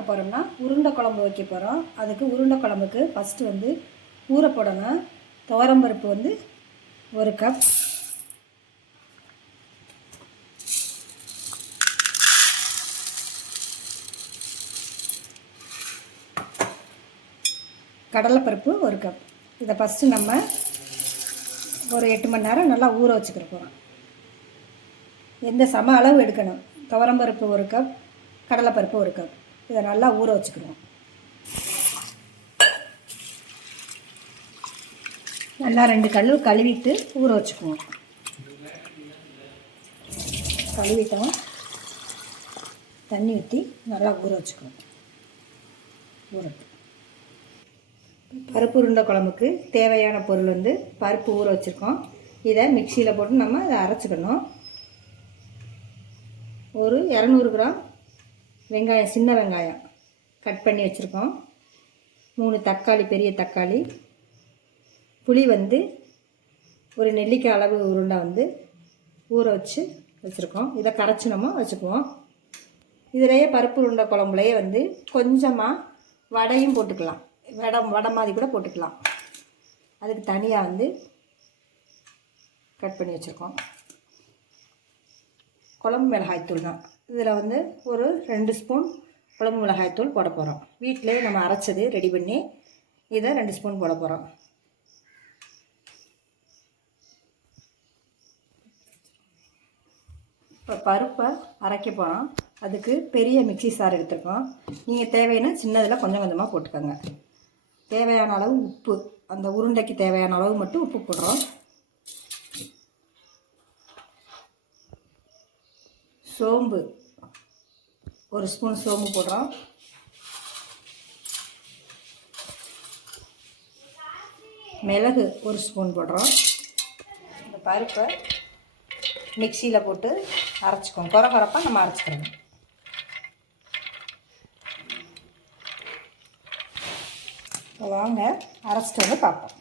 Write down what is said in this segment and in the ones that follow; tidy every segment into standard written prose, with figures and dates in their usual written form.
பார்க்க போகிறோம்னா உருண்டை குழம்பு வைக்க போகிறோம். அதுக்கு உருண்டை குழம்புக்கு ஃபஸ்ட்டு வந்து ஊற போடணும். துவரம்பருப்பு வந்து 1 கப், கடலைப்பருப்பு 1 கப். இதை ஃபஸ்ட்டு நம்ம ஒரு 8 மணி நேரம் நல்லா ஊற வச்சுக்கிற போகிறோம். எந்த சம அளவு எடுக்கணும். துவரம்பருப்பு 1 கப், கடலைப்பருப்பு 1 கப். இதை நல்லா ஊற வச்சுக்கிடுவோம். நல்லா 2 கல் கழுவிட்டு ஊற வச்சுக்குவோம். கழுவிட்டோம், தண்ணி ஊற்றி நல்லா ஊற வச்சுக்குவோம். ஊறட்டும். பருப்பு உருண்டை குழம்புக்கு தேவையான பொருள் வந்து பருப்பு ஊற வச்சுருக்கோம். இதை மிக்சியில் போட்டு நம்ம அதை அரைச்சிக்கணும். ஒரு 200 கிராம் வெங்காயம், சின்ன வெங்காயம் கட் பண்ணி வச்சுருக்கோம். 3 தக்காளி, பெரிய தக்காளி. புளி வந்து ஒரு நெல்லிக்காய் அளவு உருண்டை வந்து ஊற வச்சுருக்கோம். இதை கரைச்சி நம்ம வச்சுக்குவோம். இதிலேயே பருப்பு உருண்டை குழம்புலையே வந்து கொஞ்சமாக வடையும் போட்டுக்கலாம். வடை மாதிரி கூட போட்டுக்கலாம். அதுக்கு தனியாக வந்து கட் பண்ணி வச்சுருக்கோம். குழம்பு மிளகாய்த்தூள் தான். இதில் வந்து ஒரு 2 ஸ்பூன் குழம்பு மிளகாய்த்தூள் போட போகிறோம். வீட்டிலே நம்ம அரைச்சது ரெடி பண்ணி இதை 2 ஸ்பூன் போட போகிறோம். இப்போ பருப்பை அரைக்க போகிறோம். அதுக்கு பெரிய மிக்சி சார் எடுத்துருக்கோம். நீங்கள் தேவையான சின்னதில் கொஞ்சம் கொஞ்சமாக போட்டுக்கோங்க. தேவையான அளவு உப்பு, அந்த உருண்டைக்கு தேவையான அளவு மட்டும் உப்பு போடுறோம். சோம்பு 1 ஸ்பூன் சோம்பு போடுறோம். மிளகு 1 ஸ்பூன் போடுறோம். இந்த பருப்பை மிக்சியில் போட்டு அரைச்சிக்கோங்க. குறப்பாக நம்ம அரைச்சிக்கிறோம். வாங்க அரைச்சிட்டு வந்து பார்ப்போம்.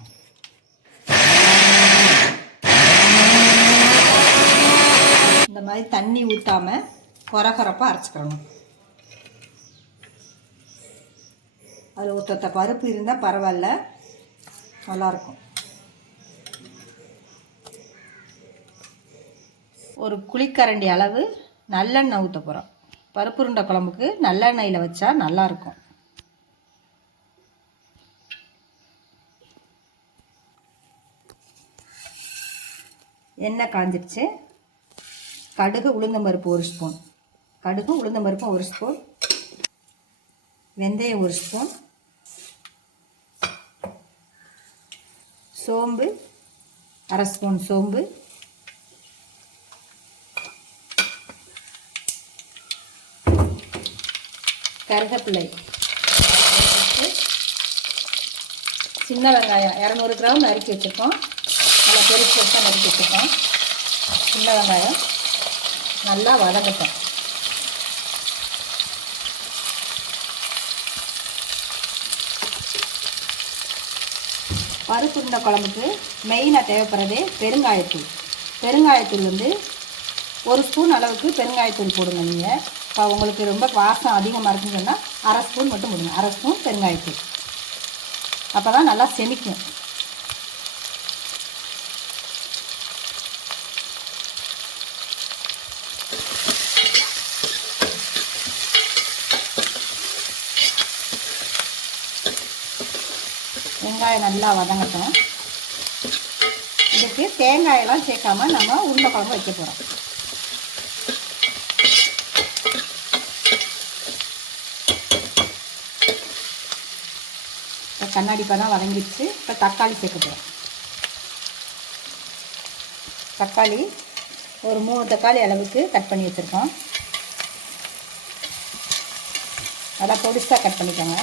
இந்த மாதிரி தண்ணி ஊற்றாமல் குறப்பாக அரைச்சிக்கிறணும். அதில் ஒருத்த பருப்பு இருந்தால் பரவாயில்ல, நல்லாயிருக்கும். ஒரு குழிக்கரண்டி அளவு நல்லெண்ணெய் ஊற்ற போகிறோம். பருப்பு உருண்டை குழம்புக்கு நல்லெண்ணெயில் வச்சா நல்லாயிருக்கும். எண்ணெய் காஞ்சிடுச்சு. கடுகு உளுந்தம்பருப்பு 1 ஸ்பூன், கடுகு உளுந்தம்பருப்பு 1 ஸ்பூன், வெந்தயம் 1 ஸ்பூன், சோம்பு 1/2 ஸ்பூன் சோம்பு, கருவேப்பிலை, சின்ன வெங்காயம் 200 கிராம் நறுக்கி வச்சுருக்கோம். நல்லா பெருசு நறுக்கி வச்சுருக்கோம். சின்ன வெங்காயம் நல்லா வதங்கட்டும். பருப்பு உருண்டை குழம்புக்கு மெயினாக தேவைப்படுறதே பெருங்காயத்தூள். பெருங்காயத்தூள் வந்து 1 ஸ்பூன் அளவுக்கு பெருங்காயத்தூள் போடுங்க. நீங்கள் இப்போ உங்களுக்கு ரொம்ப வாசம் அதிகமாக இருக்குன்னு சொன்னால் 1/2 ஸ்பூன் மட்டும் போடுங்க. 1/2 ஸ்பூன் பெருங்காயத்தூள். அப்போ தான் நல்லா செமிக்கும். வெங்காயம் நல்லா வதங்கட்டும். இதுக்கு தேங்காயெல்லாம் சேர்க்காம நம்ம உருண்டை குழம்பு வைக்க போகிறோம். இப்போ கண்ணாடி பதம் வதங்கிடுச்சு. இப்போ தக்காளி சேர்க்க போகிறோம். தக்காளி ஒரு 3 தக்காளி அளவுக்கு கட் பண்ணி வச்சுருக்கோம். நல்லா பொடிசாக கட் பண்ணிக்கோங்க.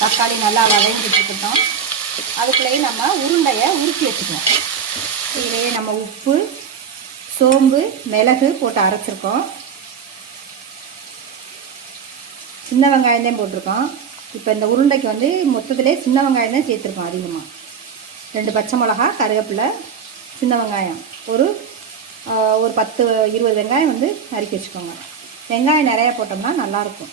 தக்காளி நல்லா வதங்கிட்டு இருக்கட்டும். அதுக்குள்ளேயே நம்ம உருண்டையை உருட்டி வச்சுக்கணும். இதிலேயே நம்ம உப்பு, சோம்பு, மிளகு போட்டு அரைச்சிருக்கோம். சின்ன வெங்காயம் தான் போட்டிருக்கோம். இப்போ இந்த உருண்டைக்கு வந்து மொத்தத்திலே சின்ன வெங்காயம் தான் சேர்த்துருக்கோம் அதிகமாக. 2 பச்சை மிளகா, கருவேப்பிலை, சின்ன வெங்காயம் ஒரு 10-20 வெங்காயம் வந்து நறுக்கி வச்சுக்கோங்க. வெங்காயம் நிறையா போட்டோம்னா நல்லாயிருக்கும்.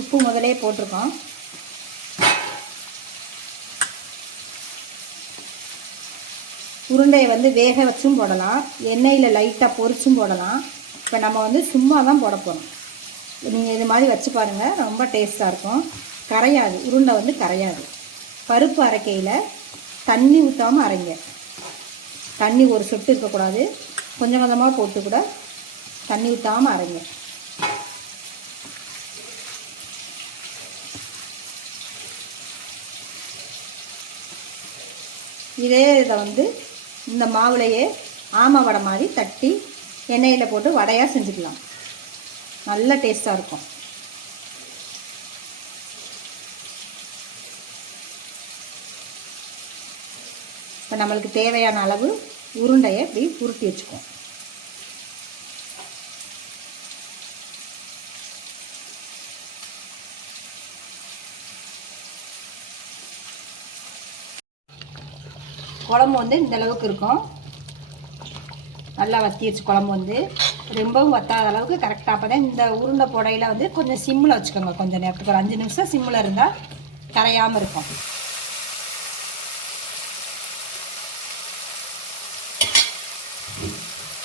உப்பு முதலே போட்டிருக்கோம். உருண்டையை வந்து வேக வச்சும் போடலாம், எண்ணெயில் லைட்டாக பொரிச்சும் போடலாம். இப்போ நம்ம வந்து சும்மா தான் போட போகிறோம். நீங்கள் இது மாதிரி வச்சு பாருங்கள், ரொம்ப டேஸ்ட்டாக இருக்கும். கரையாது, உருண்டை வந்து கரையாது. பருப்பு அரைக்கையில் தண்ணி ஊற்றாமல் அரைங்க. தண்ணி ஒரு சொட்டு இருக்கக்கூடாது, கொஞ்சம் கொஞ்சமாக போட்டு கூட தண்ணி ஊற்றாமல் அரைங்க. இதே இதை வந்து இந்த மாவுலையே ஆமை வடை மாதிரி தட்டி எண்ணெயில் போட்டு வடையாக செஞ்சுக்கலாம். நல்ல டேஸ்ட்டாக இருக்கும். இப்போ நம்மளுக்கு தேவையான அளவு உருண்டையை இப்படி உருட்டி வச்சுக்குவோம். குழம்பு வந்து இந்த அளவுக்கு இருக்கும். நல்லா வத்திடுச்சு குழம்பு வந்து. ரொம்பவும் வத்தாத அளவுக்கு கரெக்டாக. அப்போ தான் இந்த உருண்டை புடையில வந்து கொஞ்சம் சிம்மில் வச்சுக்கோங்க. கொஞ்சம் நேரத்துக்கு ஒரு 5 நிமிஷம் சிம்மில் இருந்தால் கரையாமல் இருக்கும்.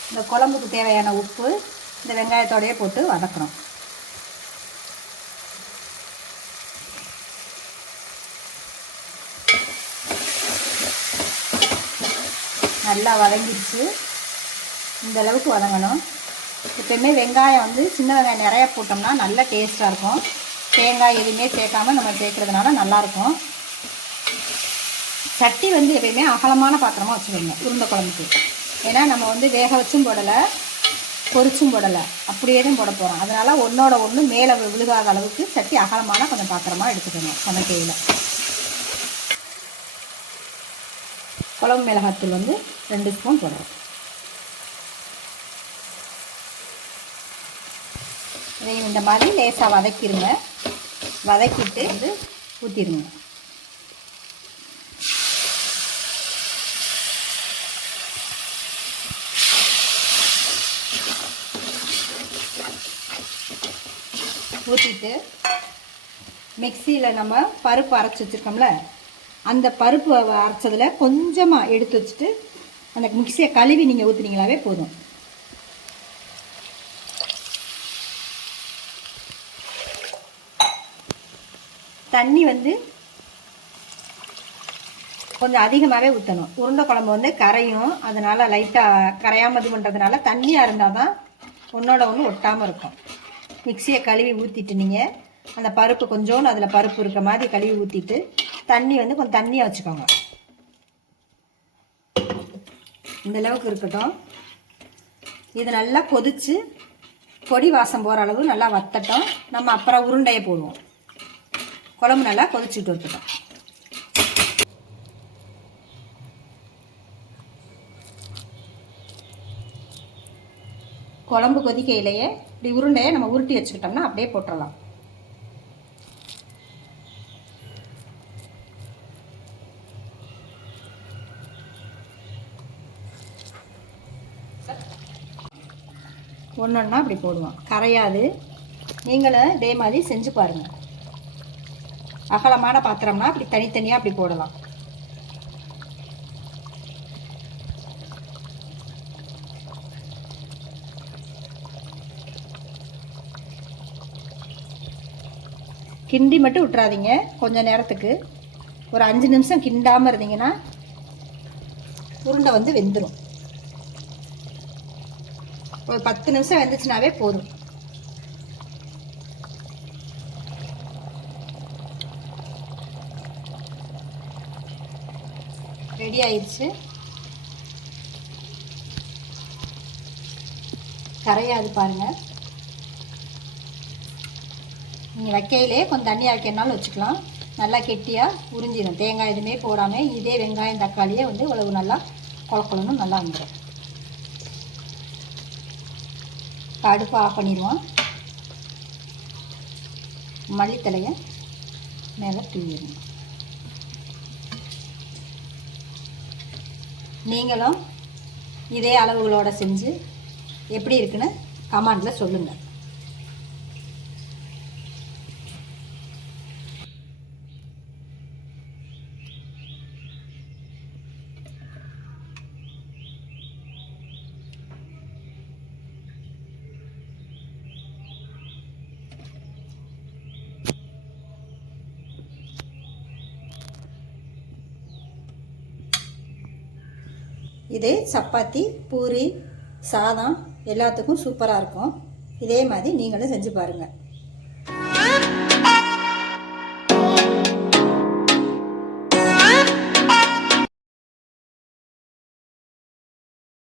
இந்த குழம்புக்கு தேவையான உப்பு இந்த வெங்காயத்தோடையே போட்டு வதக்கணும். நல்லா வதங்கிடுச்சு. இந்த அளவுக்கு வதங்கணும். எப்போயுமே வெங்காயம் வந்து சின்ன வெங்காயம் நிறையா போட்டோம்னா நல்லா டேஸ்ட்டாக இருக்கும். தேங்காய் எதுவுமே சேர்க்காமல் நம்ம சேர்க்குறதுனால நல்லாயிருக்கும். சட்டி வந்து எப்போயுமே அகலமான பாத்திரமாக வச்சுக்கோங்க உருண்டை குழம்புக்கு. ஏன்னா நம்ம வந்து வேக வச்சும் போடலை, பொரிச்சும் போடலை, அப்படியே தான் போட போகிறோம். அதனால் ஒன்றோட ஒன்று மேலே விழுகாத அளவுக்கு சட்டி அகலமான கொஞ்சம் பாத்திரமாக எடுத்துக்கணும். சமைக்கையில் குழம்பு மிளகாத்தூள் வந்து 2 ஸ்பூன் போடுறோம். இதையும் இந்த மாதிரி லேசாக வதக்கிடுங்க. வதக்கிட்டு வந்து ஊற்றிடுங்க. ஊற்றிட்டு மிக்சியில் நம்ம பருப்பு அரைச்சி வச்சுருக்கோம்ல, அந்த பருப்பு அரைச்சதில் கொஞ்சமாக எடுத்து வச்சுட்டு அந்த மிக்சியை கழுவி நீங்கள் ஊற்றுனீங்களாவே போதும். தண்ணி வந்து கொஞ்சம் அதிகமாகவே ஊற்றணும். உருண்டை குழம்பு வந்து கரையும், அதனால் லைட்டாக கரையாமல் இது பண்ணுறதுனால தண்ணியாக இருந்தால் தான் ஒன்றோட ஒன்று ஒட்டாமல் இருக்கும். மிக்சியை கழுவி ஊற்றிட்டு நீங்கள் அந்த பருப்பு கொஞ்சோண்டு அதில் பருப்பு இருக்க மாதிரி கழுவி ஊற்றிட்டு தண்ணி வந்து கொஞ்சம் தண்ணியாக வச்சுக்கோங்க. இந்த அளவுக்கு இருக்கட்டும். இது நல்லா கொதித்து பொடி வாசம் போகிற அளவு நல்லா வத்தட்டும். நம்ம அப்புறம் உருண்டையை போடுவோம். குழம்பு நல்லா கொதிச்சுட்டு இருக்கட்டும். குழம்பு கொதிக்கையிலேயே இப்படி உருண்டையை நம்ம உருட்டி வச்சுக்கிட்டோம்னா அப்படியே போட்டுடலாம். ஒன்றொன்னா அப்படி போடுவோம், கரையாது. நீங்களும் இதே மாதிரி செஞ்சு பாருங்கள். அகலமான பாத்திரம்னா அப்படி தனித்தனியாக அப்படி போடலாம். கிண்டி மட்டும் விட்டுறாதீங்க. கொஞ்சம் நேரத்துக்கு ஒரு 5 நிமிஷம் கிண்டாமல் இருந்தீங்கன்னா உருண்டை வந்து வெந்துடும். ஒரு 10 நிமிஷம் வெந்துச்சுனாவே போதும். ரெடி ஆயிடுச்சு. கரையாது பாருங்கள். நீங்கள் வைக்கையிலே கொஞ்சம் தண்ணியாக வைக்கணுனாலும் வச்சுக்கலாம். நல்லா கெட்டியாக உறிஞ்சிடும். தேங்காய் எதுவுமே போடாமல் இதே வெங்காயம் தக்காளியே வந்து இவ்வளவு நல்லா குழக்கணும், நல்லா வந்துடும். அடுப்பு ஆஃப் பண்ணிடுவோம். மல்லித்தலையை மேலே தூவிடணும். நீங்களும் இதே அளவுகளோடு செஞ்சு எப்படி இருக்குன்னு கமெண்டில் சொல்லுங்கள். இது சப்பாத்தி, பூரி, சாதம் எல்லாத்துக்கும் சூப்பராக இருக்கும். இதே மாதிரி நீங்களும் செஞ்சு பாருங்கள்.